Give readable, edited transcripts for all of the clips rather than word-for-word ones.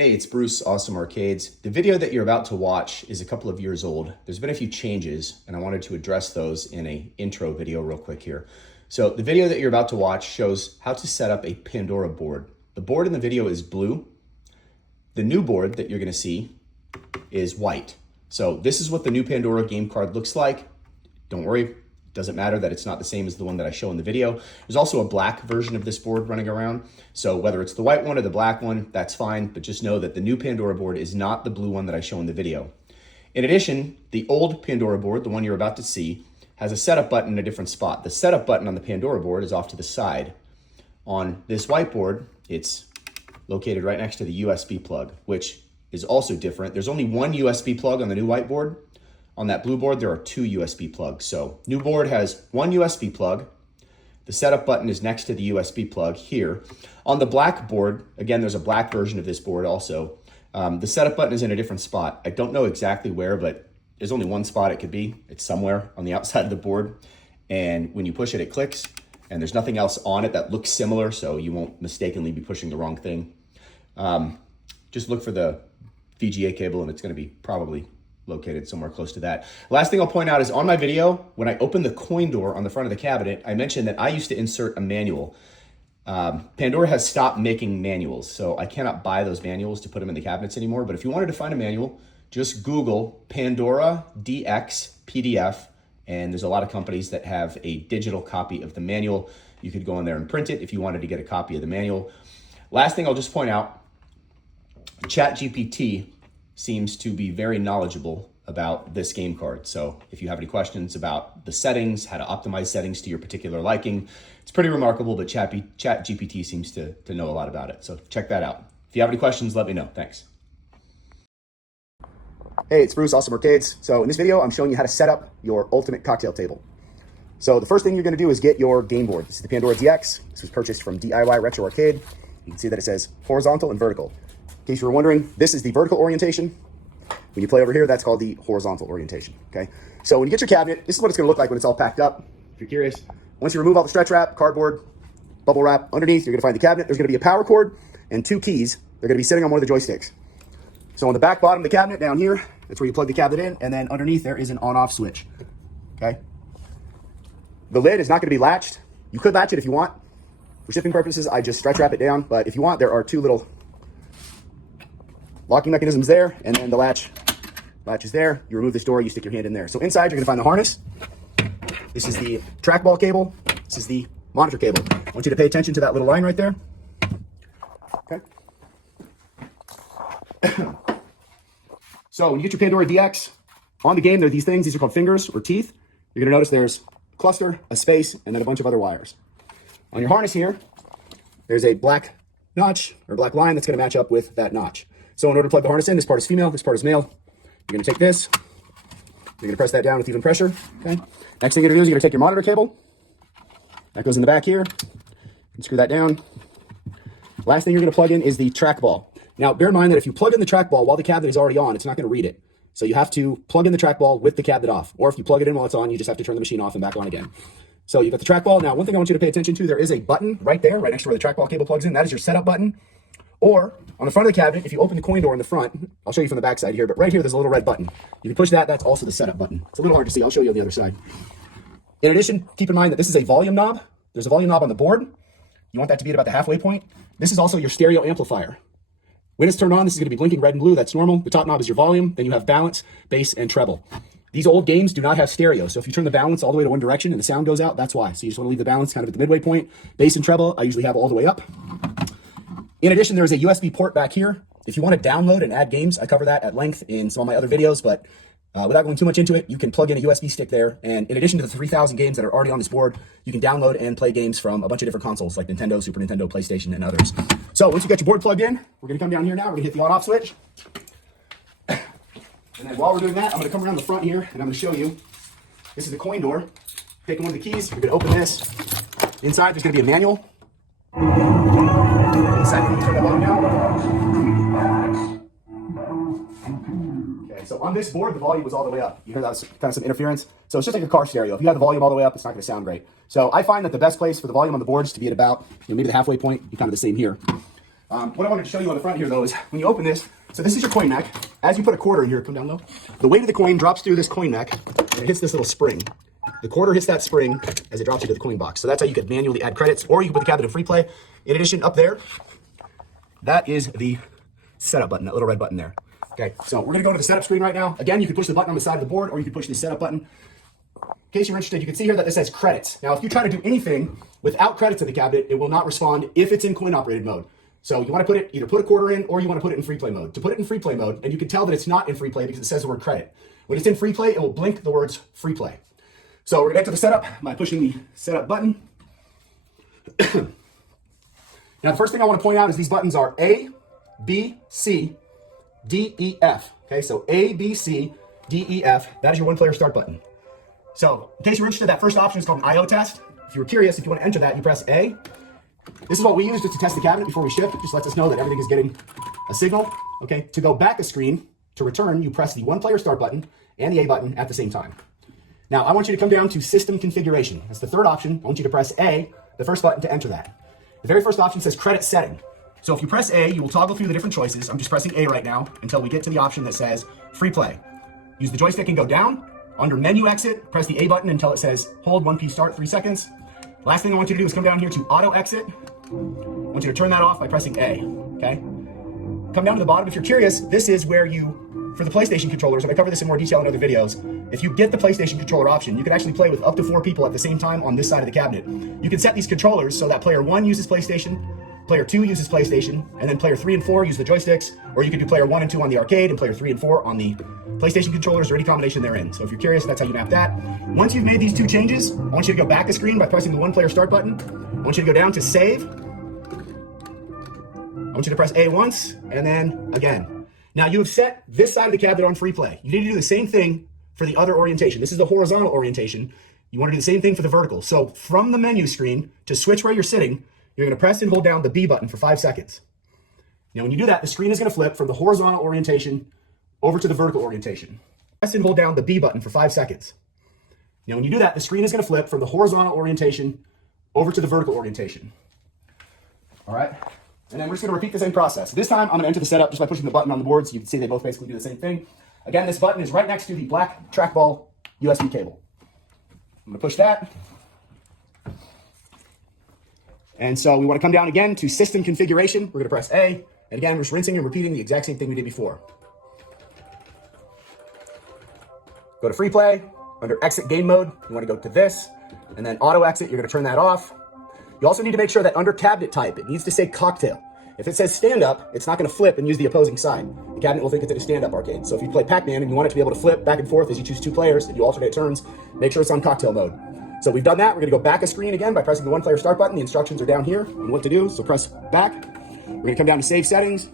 Hey, it's Bruce, Awesome Arcades. The video that you're about to watch is a couple of years old. There's been a few changes, and I wanted to address those in an intro video real quick here. So the video that you're about to watch shows how to set up a Pandora board. The board in the video is blue. The new board that you're gonna see is white. So this is what the new Pandora game card looks like. Don't worry, it doesn't matter that it's not the same as the one that I show in the video. There's also a black version of this board running around. So whether it's the white one or the black one, that's fine, but just know that the new Pandora board is not the blue one that I show in the video. In addition, the old Pandora board, the one you're about to see, has a setup button in a different spot. The setup button on the Pandora board is off to the side. On this whiteboard, it's located right next to the USB plug, which is also different. There's only one USB plug on the new whiteboard. On that blue board, there are two USB plugs. So new board has one USB plug. The setup button is next to the USB plug here. On the black board, again, there's a black version of this board also. The setup button is in a different spot. I don't know exactly where, but there's only one spot it could be. It's somewhere on the outside of the board. And when you push it, it clicks. And there's nothing else on it that looks similar, so you won't mistakenly be pushing the wrong thing. Just look for the VGA cable, and it's going to be probably located somewhere close to that. Last thing I'll point out is on my video, when I open the coin door on the front of the cabinet, I mentioned that I used to insert a manual. Pandora has stopped making manuals, so I cannot buy those manuals to put them in the cabinets anymore. But if you wanted to find a manual, just Google Pandora DX PDF, and there's a lot of companies that have a digital copy of the manual. You could go in there and print it if you wanted to get a copy of the manual. Last thing I'll just point out, ChatGPT seems to be very knowledgeable about this game card. So if you have any questions about the settings, how to optimize settings to your particular liking, it's pretty remarkable, but ChatGPT seems to know a lot about it. So check that out. If you have any questions, let me know. Thanks. Hey, it's Bruce, Awesome Arcades. So in this video, I'm showing you how to set up your ultimate cocktail table. So the first thing you're gonna do is get your game board. This is the Pandora DX. This was purchased from DIY Retro Arcade. You can see that it says horizontal and vertical. In case you were wondering, this is the vertical orientation. When you play over here, that's called the horizontal orientation, okay? So when you get your cabinet, this is what it's gonna look like when it's all packed up. If you're curious, once you remove all the stretch wrap, cardboard, bubble wrap, underneath, you're gonna find the cabinet. There's gonna be a power cord and two keys. They're gonna be sitting on one of the joysticks. So on the back bottom of the cabinet down here, that's where you plug the cabinet in, and then underneath there is an on-off switch, okay? The lid is not gonna be latched. You could latch it if you want. For shipping purposes, I just stretch wrap it down, but if you want, there are two little locking mechanisms there, and then the latch is there. You remove this door, you stick your hand in there. So inside, you're gonna find the harness. This is the trackball cable. This is the monitor cable. I want you to pay attention to that little line right there. Okay. So when you get your Pandora DX, on the game, there are these things. These are called fingers or teeth. You're gonna notice there's a cluster, a space, and then a bunch of other wires. On your harness here, there's a black notch or black line that's gonna match up with that notch. So in order to plug the harness in, this part is female, this part is male. You're gonna take this, you're gonna press that down with even pressure, okay? Next thing you're gonna do is you're gonna take your monitor cable. That goes in the back here, and screw that down. Last thing you're gonna plug in is the trackball. Now, bear in mind that if you plug in the trackball while the cabinet is already on, it's not gonna read it. So you have to plug in the trackball with the cabinet off. Or if you plug it in while it's on, you just have to turn the machine off and back on again. So you've got the trackball. Now, one thing I want you to pay attention to, there is a button right there, right next to where the trackball cable plugs in. That is your setup button. Or on the front of the cabinet, if you open the coin door in the front, I'll show you from the back side here, but right here, there's a little red button. You can push that, that's also the setup button. It's a little hard to see, I'll show you on the other side. In addition, keep in mind that this is a volume knob. There's a volume knob on the board. You want that to be at about the halfway point. This is also your stereo amplifier. When it's turned on, this is gonna be blinking red and blue, that's normal. The top knob is your volume, then you have balance, bass, and treble. These old games do not have stereo, so if you turn the balance all the way to one direction and the sound goes out, that's why. So you just wanna leave the balance kind of at the midway point. Bass and treble, I usually have all the way up. In addition, there is a USB port back here. If you want to download and add games, I cover that at length in some of my other videos, but without going too much into it, you can plug in a USB stick there. And in addition to the 3,000 games that are already on this board, you can download and play games from a bunch of different consoles like Nintendo, Super Nintendo, PlayStation, and others. So once you get your board plugged in, we're going to come down here now. We're going to hit the on-off switch. And then while we're doing that, I'm going to come around the front here, and I'm going to show you. This is the coin door. Taking one of the keys, we're going to open this. Inside, there's going to be a manual. Okay, so on this board, the volume was all the way up. You hear that was kind of some interference. So it's just like a car stereo. If you have the volume all the way up, it's not going to sound great. So I find that the best place for the volume on the board is to be at about maybe the halfway point. Be kind of the same here. What I wanted to show you on the front here, though, is when you open this, so this is your coin neck. As you put a quarter in here, come down low, the weight of the coin drops through this coin neck, and it hits this little spring. The quarter hits that spring as it drops into the coin box. So that's how you could manually add credits, or you can put the cabinet in free play. In addition, up there, that is the setup button, that little red button there. Okay, so we're gonna go to the setup screen right now. Again, you can push the button on the side of the board, or you can push the setup button. In case you're interested, you can see here that this says credits. Now, if you try to do anything without credits in the cabinet, it will not respond if it's in coin operated mode. So you want to put it, either put a quarter in, or you want to put it in free play mode. To put it in free play mode, and you can tell that it's not in free play because it says the word credit. When it's in free play, it will blink the words free play. So we're gonna get to the setup by pushing the setup button. Now, the first thing I want to point out is these buttons are A, B, C, D, E, F. Okay, so A, B, C, D, E, F. That is your one-player start button. So, in case you're interested, that first option is called an IO test. If you were curious, if you want to enter that, you press A. This is what we use just to test the cabinet before we ship. It just lets us know that everything is getting a signal. Okay, to go back a screen, to return, you press the one-player start button and the A button at the same time. Now, I want you to come down to system configuration. That's the third option. I want you to press A, the first button, to enter that. The very first option says credit setting. So if you press A, you will toggle through the different choices. I'm just pressing A right now until we get to the option that says free play. Use the joystick and go down. Under menu exit, press the A button until it says hold one piece start 3 seconds. Last thing I want you to do is come down here to auto exit. I want you to turn that off by pressing A, okay? Come down to the bottom. If you're curious, this is where you, for the PlayStation controllers, and I cover this in more detail in other videos, if you get the PlayStation controller option, you can actually play with up to 4 people at the same time on this side of the cabinet. You can set these controllers so that player 1 uses PlayStation, player 2 uses PlayStation, and then player 3 and 4 use the joysticks, or you can do player 1 and 2 on the arcade and player 3 and 4 on the PlayStation controllers or any combination they're in. So if you're curious, that's how you map that. Once you've made these 2 changes, I want you to go back a screen by pressing the one-player start button. I want you to go down to save. I want you to press A once, and then again. Now you have set this side of the cabinet on free play. You need to do the same thing for the other orientation. This is the horizontal orientation. You want to do the same thing for the vertical. So from the menu screen, to switch where you're sitting, you're going to press and hold down the B button for 5 seconds. Now when you do that, the screen is going to flip from the horizontal orientation over to the vertical orientation. Press and hold down the B button for 5 seconds. Now when you do that, the screen is going to flip from the horizontal orientation over to the vertical orientation. All right? And then we're just going to repeat the same process. This time, I'm going to enter the setup just by pushing the button on the board so you can see they both basically do the same thing. Again, this button is right next to the black trackball USB cable. I'm going to push that. And so we want to come down again to system configuration. We're going to press A. And again, we're just rinsing and repeating the exact same thing we did before. Go to free play. Under exit game mode, you want to go to this. And then auto exit, you're going to turn that off. You also need to make sure that under cabinet type, it needs to say cocktail. If it says stand up, it's not going to flip and use the opposing side. The cabinet will think it's a stand up arcade. So if you play Pac-Man and you want it to be able to flip back and forth as you choose 2 players and you alternate turns, make sure it's on cocktail mode. So we've done that. We're going to go back a screen again by pressing the one-player start button. The instructions are down here on what to do. So press back. We're going to come down to save settings.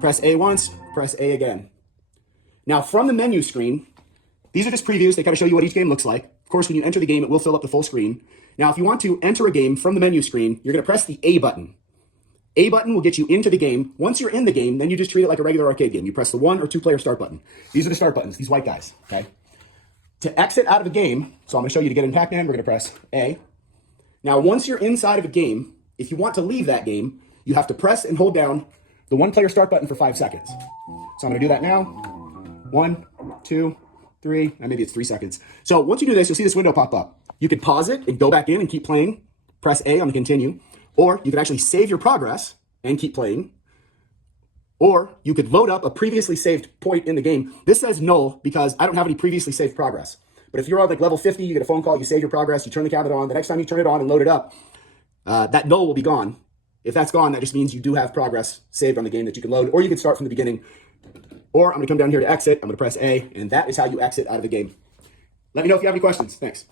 Press A once, press A again. Now from the menu screen, these are just previews. They kind of show you what each game looks like. Of course, when you enter the game, it will fill up the full screen. Now, if you want to enter a game from the menu screen, you're going to press the A button. A button will get you into the game. Once you're in the game, then you just treat it like a regular arcade game. You press the 1 or 2-player start button. These are the start buttons, these white guys, okay? To exit out of a game, so I'm going to show you to get in Pac-Man, we're going to press A. Now, once you're inside of a game, if you want to leave that game, you have to press and hold down the 1-player start button for 5 seconds. So I'm going to do that now. 1, 2, 3, and maybe it's 3 seconds. So once you do this, you'll see this window pop up. You could pause it and go back in and keep playing. Press A on the continue. Or you could actually save your progress and keep playing. Or you could load up a previously saved point in the game. This says null because I don't have any previously saved progress. But if you're on like level 50, you get a phone call, you save your progress, you turn the cabinet on. The next time you turn it on and load it up, that null will be gone. If that's gone, that just means you do have progress saved on the game that you can load. Or you can start from the beginning. Or I'm going to come down here to exit. I'm going to press A, and that is how you exit out of the game. Let me know if you have any questions. Thanks.